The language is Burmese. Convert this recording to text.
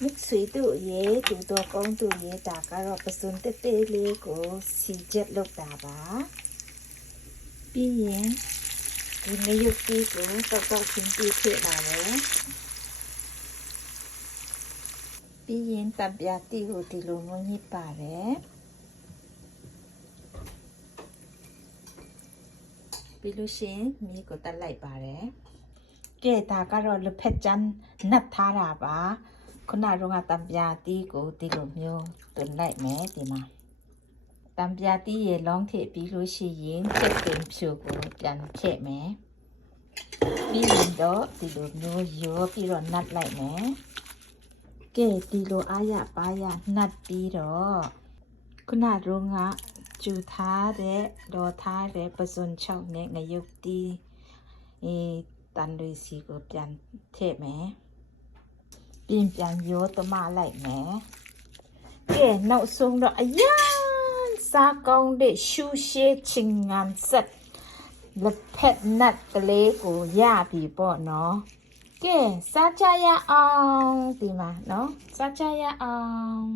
mix 水度嘢做到講到嘢，大家樂不順得得呢個時節錄大吧。邊嘢ဒီငရုတ်啲ကိုတောက်တောက်ချင်းပြည့်ထည့်ပါမယ်ပြီးရင်တပ်ပြတီကိုဒီလိုမျိုးညှစ်ပါတယ်ပြီးလို့ရှိရင်မြေကိုတက်လိုက်ပါတယ်ကဲဒါကတော့လက်ဖက်ချမ်းနှပ်ထားတာပါခုနကတပ်ပြတီကိုဒီလိုမျိုးတွန်းလိုက်မယ်ဒီမှာတံပြတီရေလောင်းထည့်ပြီးလို့ရှိရင်ချက်ပင်ဖြူကိုပြန်ထည့်မယ်ပြီးရင်တော့ဒီလိုမျိုးရောပြီးတော့နှပ်လိုက်မယ်ကဲဒီလိုအားရပါရနှပ်ပြီးတော့ခုနကကျူထားတဲ့တော့ထားတဲ့ပစွန်ချောက်နဲ့ငရုတ်တီးတန်လွေစီကိုပြန်ထည့်မယ်ပြန်ရောတမလိုက်မယ်ကဲနောက်ဆုံးတော့အရန်စားကောင်းတဲ့ရှူရှဲချင်းငမ်ဆက်လက်ဖက်နတ်ကလေးကိုရပြီပေါ့နော်ကဲစားကြရအောင်ဒီမှာနော်စားကြရအောင်